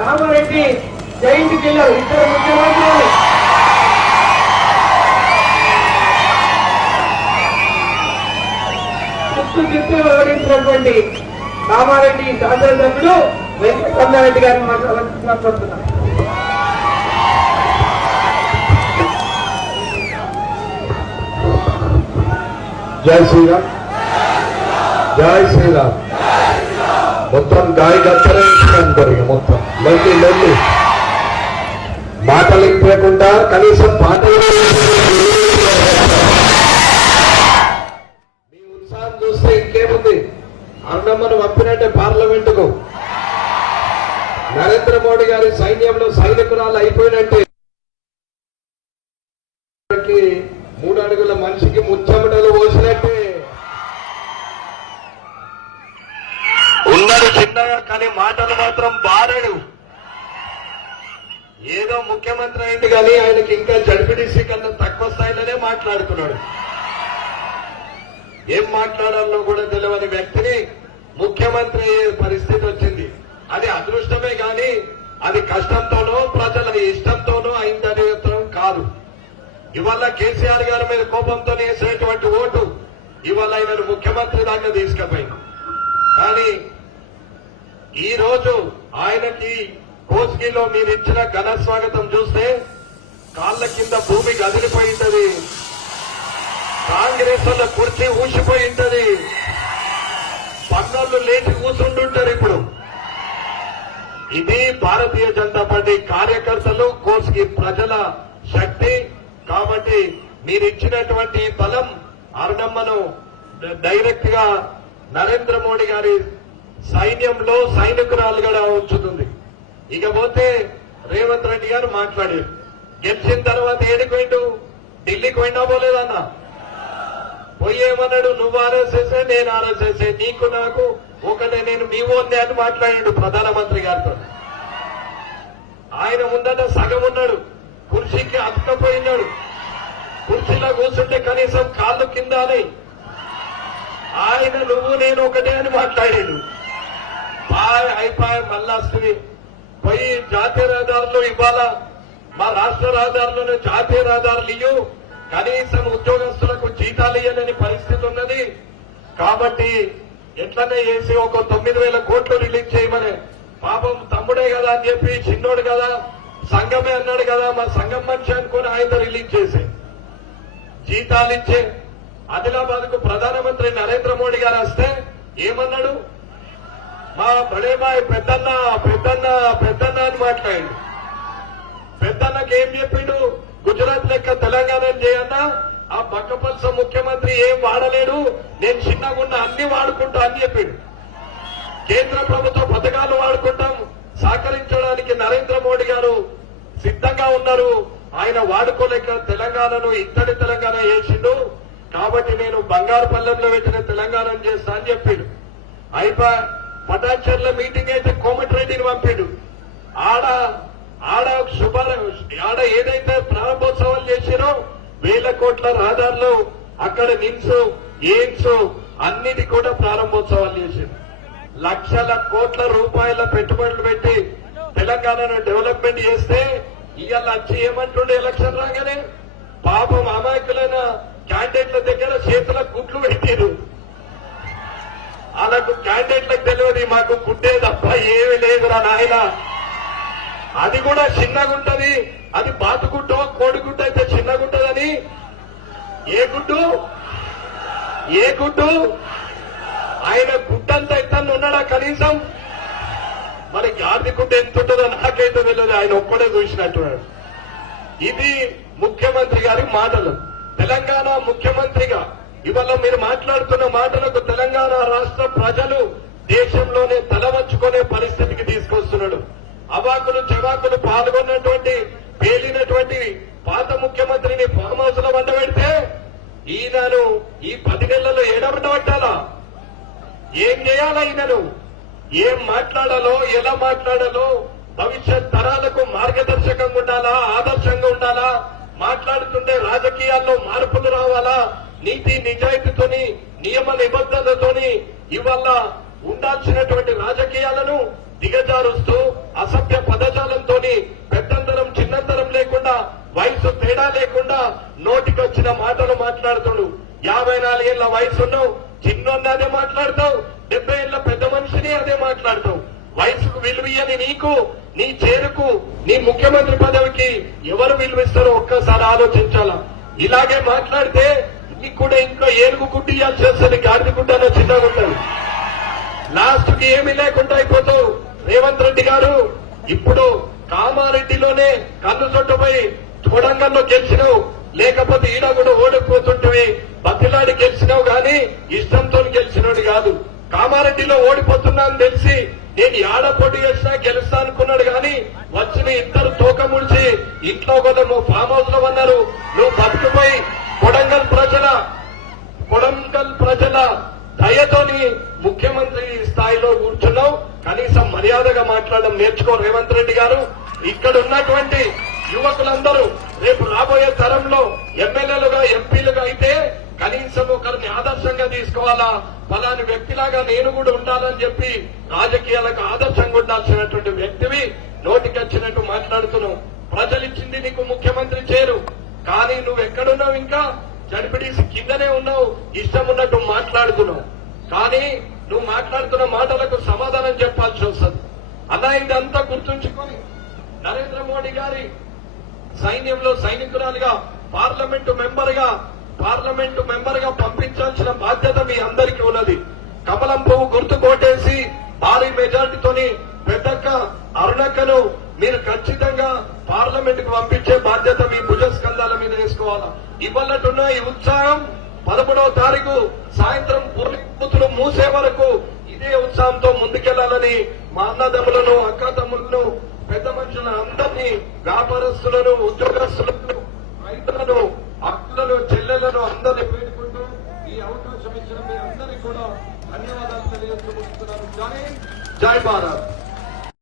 రామారెడ్డి జైంట్కి వెళ్ళారు. ఇద్దరు ముఖ్యమంత్రులు. చిత్తు చిత్తు ఓడించినటువంటి రామారెడ్డి శాసనసభ్యుడు వెంకటరమణారెడ్డి గారిని మాట్లాడుతున్నారు జై శ్రీరామ్. జై శ్రీరామ్. మొత్తం గాయ గచ్చరించుకుంటారు మొత్తం. లొల్లి లొల్లి. మాటలు ఇప్పకుండా కనీసం పాట మీ ఉత్సాహం చూస్తే ఇంకేముంది? అన్నమ్మను పంపినట్టే పార్లమెంటుకు. నరేంద్ర మోడీ గారి సైన్యంలో సైనికురాలు అయిపోయినట్టే. మూడు అడుగుల మనిషికి ముచ్చ ఉన్నాడు కానీ మాటలు మాత్రం బారడు. ఏదో ముఖ్యమంత్రి అయింది కానీ ఆయనకి ఇంకా జడ్పీటీసీ కన్నా తక్కువ స్థాయిలోనే మాట్లాడుతున్నాడు. ఏం మాట్లాడాలో కూడా తెలియని వ్యక్తిని ముఖ్యమంత్రి అయ్యే పరిస్థితి వచ్చింది. అది అదృష్టమే కానీ అది కష్టంతోనో ప్రజల ఇష్టంతోనో అయిందనే కాదు. ఇవాళ కేసీఆర్ గారి మీద కోపంతో వేసినటువంటి ఓటు ఇవాళ ఆయన ముఖ్యమంత్రి దాకా తీసుకుపోయింది. కానీ ఈ రోజు ఆయనకి కోస్గిలో మీరు ఇచ్చిన ఘన స్వాగతం చూస్తే కాళ్ళ కింద భూమి కదిలిపోయి ఉంటది. కాంగ్రెస్ వల్ల కుర్చీ ఊసిపోయి ఉంటది. పన్నోళ్ళు లేచి కూర్చుంటుంటారు ఇప్పుడు. ఇది భారతీయ జనతా పార్టీ కార్యకర్తలు కోస్కి ప్రజల శక్తి కాబట్టి మీరు ఇచ్చినటువంటి బలం అరుణమ్మను డైరెక్ట్గా నరేంద్ర మోడీ గారి సైన్యంలో సైనికురాలుగా ఉంచుతుంది. ఇకపోతే రేవంత్ రెడ్డి గారు మాట్లాడారు. గెలిచిన తర్వాత ఏడికి పోయిండు? ఢిల్లీకి పోయినా పోలేదన్నా. పోయేమన్నాడు? నువ్వు ఆర్ఎస్ఎస్ నేను ఆర్ఎస్ఎస్ నీకు నాకు ఒకటే నేను మీ ఓన్నే అని మాట్లాడాడు ప్రధానమంత్రి గారితో. ఆయన ముందట సగం ఉన్నాడు. కుర్చీకి అతకపోయినాడు. కుర్చీలో కూర్చుంటే కనీసం కాళ్ళు కింద అని ఆయన నువ్వు నేను ఒకటే అని మాట్లాడాడు. బాగా అయిపోయి మళ్ళీ వస్తుంది పోయి జాతీయ రహదారులు ఇవ్వాలా? మా రాష్ట్ర రహదారులను జాతీయ రహదారులు ఇయ్యు. కనీసం ఉద్యోగస్తులకు జీతాలు ఇయ్యలేని పరిస్థితి ఉన్నది. కాబట్టి ఎట్లనే చేసి ఒక తొమ్మిది వేల కోట్లు రిలీజ్ చేయమని. పాపం తమ్ముడే కదా అని చెప్పి చిన్నోడు కదా సంఘమే అన్నాడు కదా మా సంఘం మనిషి అనుకుని ఆయన రిలీజ్ చేసి. జీతాలు ఇచ్చే. ఆదిలాబాద్కు ప్రధానమంత్రి నరేంద్ర మోడీ గారు వస్తే ఏమన్నాడు? మా భలేమాయి పెద్దన్న పెద్దన్న పెద్దన్న అని మాట్లాడి పెద్దన్నకి ఏం చెప్పిండు? గుజరాత్ లెక్క తెలంగాణ చేయన్నా ఆ బక్కపల్స ముఖ్యమంత్రి ఏం వాడలేడు. నేను చిన్నగున్న అన్ని వాడుకుంటా అని చెప్పిండు. కేంద్ర ప్రభుత్వ పథకాలు వాడుకుంటాం. సహకరించడానికి నరేంద్ర మోడీ గారు సిద్ధంగా ఉన్నారు. ఆయన వాడుకోలేక తెలంగాణను ఇత్తడి తెలంగాణ చేసిండు. కాబట్టి నేను బంగారు పల్లెంలో పెట్టిన తెలంగాణ చేస్తా అని చెప్పిండు. అయిపోయి పటాచర్ల మీటింగ్ అయితే కోమటిరెడ్డిని పంపిండు. ఆడ ఆడ శుభ ఆడ ఏదైతే ప్రారంభోత్సవాలు చేశారో వేల కోట్ల రహదారులు అక్కడ నిమ్స్ ఎయిమ్స్ అన్నిటి కూడా ప్రారంభోత్సవాలు చేశారు లక్షల కోట్ల రూపాయల పెట్టుబడులు పెట్టి తెలంగాణను డెవలప్మెంట్ చేస్తే ఇవాళ వచ్చి ఏమంటుండే ఎలక్షన్ రాగానే? పాపం అమాయకులైన క్యాండిడేట్ల దగ్గర చేతుల గుట్లు పెట్టారు. వాళ్ళకు క్యాండిడేట్లకు తెలియదు మాకు గుడ్డే తప్ప ఏమీ లేదురా నాయన. అది కూడా చిన్నగుంటది అది బాతుగుడ్డో కోడిగుడ్డ అయితే చిన్నగుంటదని ఏ గుడ్డు? ఏ గుడ్డు? ఆయన గుడ్డంత ఎత్తని ఉన్నాడా కనీసం? మరి గాంధీ గుడ్డ ఎంత ఉంటుందో నాకైతే తెలియదు ఆయన ఒక్కడే చూసినట్టున్నాడు. ఇది ముఖ్యమంత్రి గారి మాటలు. తెలంగాణ ముఖ్యమంత్రిగా ఇవాళ మీరు మాట్లాడుతున్న మాటలకు తెలంగాణ రాష్ట్ర ప్రజలు దేశంలోనే తలవంచుకునే పరిస్థితికి తీసుకొస్తున్నాడు. అవాకులు చెవాకులు పాల్గొన్నటువంటి పేలినటువంటి పాత ముఖ్యమంత్రిని ఫామ్ హౌస్లో వండబెడితే ఈయనను ఈ పది నెలల్లో ఏడబడబట్టాలా ఏం చేయాలా ఈయనను? ఏం మాట్లాడాలో ఎలా మాట్లాడాలో భవిష్యత్ తరాలకు మార్గదర్శకంగా ఉండాలా ఆదర్శంగా ఉండాలా? మాట్లాడుతుంటే రాజకీయాల్లో మార్పులు రావాలా? నీతి నిజాయితీతోని నియమ నిబద్ధతతోని ఇవాళ ఉండాల్సినటువంటి రాజకీయాలను దిగజారుస్తూ అసభ్య పదజాలంతో పెద్దంతరం చిన్నంతరం లేకుండా వయసు తేడా లేకుండా నోటికొచ్చిన మాటలు మాట్లాడుతుడు. యాభై నాలుగేళ్ళ వయసున్నావు ఉన్నావు అదే మాట్లాడతావు డెబ్బై ఏళ్ళ పెద్ద మనిషిని అదే మాట్లాడతావు. వయసుకు విలువయ్యని నీకు నీ చేరుకు నీ ముఖ్యమంత్రి పదవికి ఎవరు విలువిస్తారో ఒక్కసారి ఆలోచించాలా? ఇలాగే మాట్లాడితే నీకు కూడా ఇంట్లో ఏనుగు గుడ్డి ఇవ్వాల్సి వస్తుంది గాడిద చిన్నగా ఉంటుంది లాస్ట్కి ఏమీ లేకుండా అయిపోతావు. రేవంత్ రెడ్డి గారు ఇప్పుడు కామారెడ్డిలోనే కన్ను చుట్టుపోయి తోడంగంలో గెలిచినావు. లేకపోతే ఈడ కూడా ఓడిపోతుంటివి. బతిలాడి గెలిచినావు గాని ఇష్టంతో గెలిచినోడు కాదు. కామారెడ్డిలో ఓడిపోతున్నా అని తెలిసి నేను ఏడ పోటీ చేసినా గెలుస్తా అనుకున్నాడు గాని వచ్చిన ఇద్దరు తోక ముడిచి ఇంట్లో కూడా నువ్వు ఫామ్ హౌస్లో ఉన్నారు. నువ్వు బతుకుపోయి కొడంగల్ ప్రజల కొడంగల్ ప్రజల దయతోని ముఖ్యమంత్రి స్థాయిలో కూర్చున్నాం కనీసం మర్యాదగా మాట్లాడడం నేర్చుకో రేవంత్ రెడ్డి గారు. ఇక్కడ ఉన్నటువంటి యువకులందరూ రేపు రాబోయే తరంలో ఎమ్మెల్యేలుగా ఎంపీలుగా అయితే కనీసం ఒకరిని ఆదర్శంగా తీసుకోవాలా? ఫలాని వ్యక్తిలాగా నేను కూడా ఉండాలని చెప్పి రాజకీయాలకు ఆదర్శంగా ఉండాల్సినటువంటి వ్యక్తివి. నోటికొచ్చినట్టు మాట్లాడుతున్నావు. ప్రజలిచ్చింది నీకు ముఖ్యమంత్రి చేరు. కానీ నువ్వు ఎక్కడున్నావు ఇంకా? జడ్పీటీసీ కిందనే ఉన్నావు ఇష్టం ఉన్నట్టు మాట్లాడుతున్నావు. కానీ నువ్వు మాట్లాడుతున్న మాటలకు సమాధానం చెప్పాల్సి వస్తుంది. అలా ఇదంతా గుర్తుంచుకొని నరేంద్ర మోడీ గారి సైన్యంలో సైనికురాలుగా పార్లమెంటు మెంబర్గా పార్లమెంటు మెంబర్గా పంపించాల్సిన బాధ్యత మీ అందరికీ ఉన్నది. కమలం పువ్వు గుర్తు కొట్టేసి భారీ మెజార్టీతోని పెద్దక్క అరుణక్కను మీరు ఖచ్చితంగా పార్లమెంట్కు పంపించే బాధ్యత మీ చేసుకోవాలా? మీద ఈ ఉత్సాహం పదమూడవ తారీఖు సాయంత్రం పూర్ణిమూతులు మూసే వరకు ఇదే ఉత్సాహంతో ముందుకెళ్ళాలని మా అన్నదమ్ములను అక్క తమ్ములను పెద్ద మనుషులను అందరినీ వ్యాపారస్తులను ఉద్యోగస్తులను రైతులను అక్కలను చెల్లెలను అందరినీ పేర్కొంటూ ఈ అవకాశం ఇచ్చిన మీ అందరికీ కూడా ధన్యవాదాలు తెలియజేస్తున్నాను జై జై భారత్.